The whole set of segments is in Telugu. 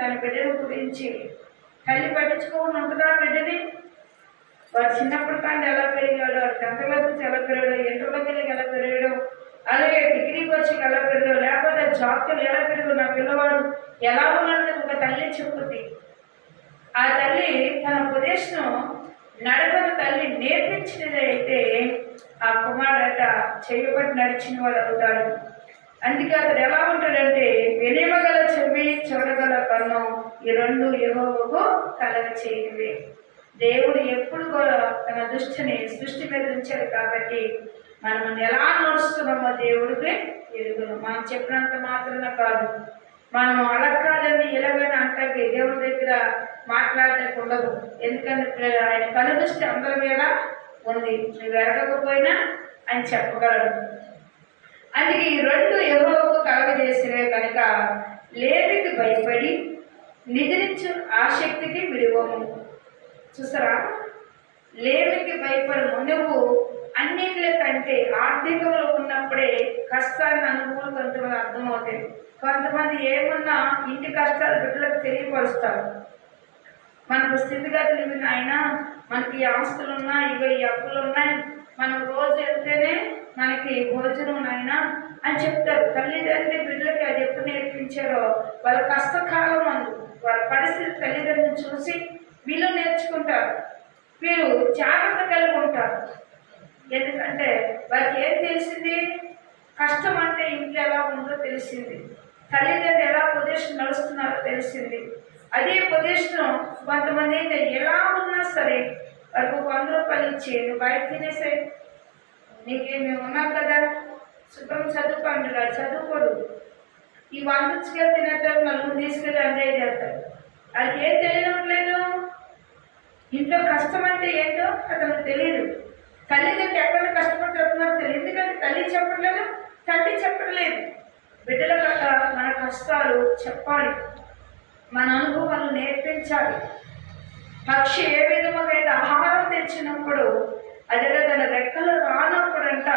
తన బిడ్డల గురించి. తల్లి పట్టించుకోకుండా ఉంటుందా బిడ్డని? వాడు చిన్నప్పుడు కానీ ఎలా పెరిగాడు, వాడు 10th క్లాస్ నుంచి ఎలా పెరిగాడు, ఇంటర్లోకి వెళ్ళి ఎలా పెరిగాడు, అలాగే డిగ్రీకి వచ్చి ఎలా పెరిగాడు, లేకపోతే జాబ్కి ఎలా పెరిగాడు, నా పిల్లవాడు ఎలా ఉన్నాడని ఒక తల్లి చెప్పుద్ది. ఆ తల్లి తన ఉపదేశం నడపని తల్లి నేర్పించినది అయితే ఆ కుమారుడట చేయబట్టి నడిచిన వాడు అవుతాడు. అందుకే అతడు ఎలా ఉంటాడంటే, వినిమగల చెవి చూడగల కన్ను, ఈ రెండు యెహోవాకు కలగ చేయనివే. దేవుడు ఎప్పుడు కూడా తన దృష్టిని సృష్టి మీద ఉంచాడు కాబట్టి మనం ఎలా నడుస్తున్నామో దేవుడికి ఎరుగును. మనం చెప్పినంత మాత్రమే కాదు, మనం అలా కాదండి ఇలాగని అంటే దేవుడి దగ్గర మాట్లాడడానికి ఉండదు. ఎందుకంటే ఆయన కనుదృష్టి అందరి మీద ఉంది. నువ్వు ఎరగకపోయినా ఆయన చెప్పగలడు. అందుకే ఈ రెండు యెహోవాకు కలగజేసినవే కనుక లేమికి భయపడి నిద్రించు ఆసక్తికి విడువము. చూసారా, లేమికి భయపడము. నువ్వు అన్నింటి కంటే ఆర్థికంలో ఉన్నప్పుడే కష్టాన్ని అనుభవం కొంతమంది అర్థమవుతాయి. కొంతమంది ఏమన్నా ఇంటి కష్టాలు బిడ్డలకు తెలియపరుస్తారు. మనకు స్థితిగతులు ఇవి నాయన, మనకి ఈ ఆస్తులు ఉన్నాయి, ఇవి ఈ అప్పులు ఉన్నాయి, మనం రోజు వెళ్తేనే మనకి భోజనం నాయన అని చెప్తారు. తల్లిదండ్రి బిడ్డలకి అది ఎప్పుడు నేర్పించారో వాళ్ళ కష్టకాలం అందు వాళ్ళ పరిస్థితి తల్లిదండ్రులు చూసి వీళ్ళు నేర్చుకుంటారు. వీళ్ళు జాగ్రత్త కలిగి ఉంటారు. ఎందుకంటే వాళ్ళకి ఏం తెలిసింది, కష్టం అంటే ఇంట్లో ఎలా ఉందో తెలిసింది, తల్లిదండ్రులు ఎలా ఉపదేశం నడుస్తున్నారో తెలిసింది. అదే ఉపదేశం కొంతమంది అయితే ఎలా ఉన్నా సరే వాళ్ళకు 100 రూపాయలు ఇచ్చి నువ్వు బయట తినేసే, నీకేమి ఉన్నాం కదా, శుభ్రం చదువుకుంటున్నా, చదువుకోడు. ఈ 100 తీసుకెళ్ళి తినేటప్పుడు నలుగురు తీసుకెళ్ళి ఎంజాయ్ చేస్తారు. అది ఏం తెలియట్లేదు. ఇంట్లో కష్టం అంటే ఏంటో అతనికి తెలియదు. తల్లిదండ్రులు ఎక్కడ కష్టపడి చెప్తున్నారో తెలియదు. ఎందుకంటే తల్లి చెప్పట్లేదు, తండ్రి చెప్పట్లేదు. బిడ్డల కథ మన కష్టాలు చెప్పాలి, మన అనుభవాలు నేర్పించాలి. పక్షి ఏ విధముగా అయితే ఆహారం తెచ్చినప్పుడు అదే తన రెక్కలు రానప్పుడంట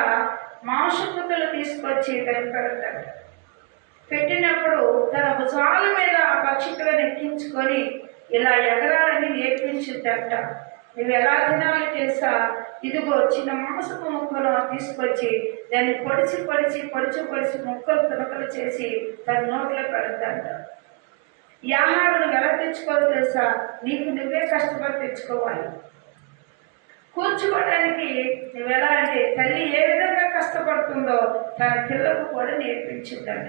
మాంసముద్దలు తీసుకొచ్చి దాన్ని పెడతాడు. పెట్టినప్పుడు తన భుజాల మీద ఆ పక్షికలను ఎక్కించుకొని ఇలా ఎగరాలని నేర్పించుద్దంట. నువ్వు ఎలా తినాలి తెలుసా, ఇదిగో చిన్న మాంసపు ముక్కలు తీసుకొచ్చి దాన్ని పొడిచి పొడిచి పొడిచి పొడిచి ముక్కలు తునకలు చేసి తన నోట్లో పెడతాంట. ఈ ఆహారం నువ్వు ఎలా తెచ్చుకోవాలి తెలుసా, నీకు నువ్వే కష్టపడి తెచ్చుకోవాలి. కూర్చుకోవడానికి నువ్వు ఎలా అంటే తల్లి ఏ విధంగా కష్టపడుతుందో తన పిల్లలకు కూడా నేర్పించుద్దంట.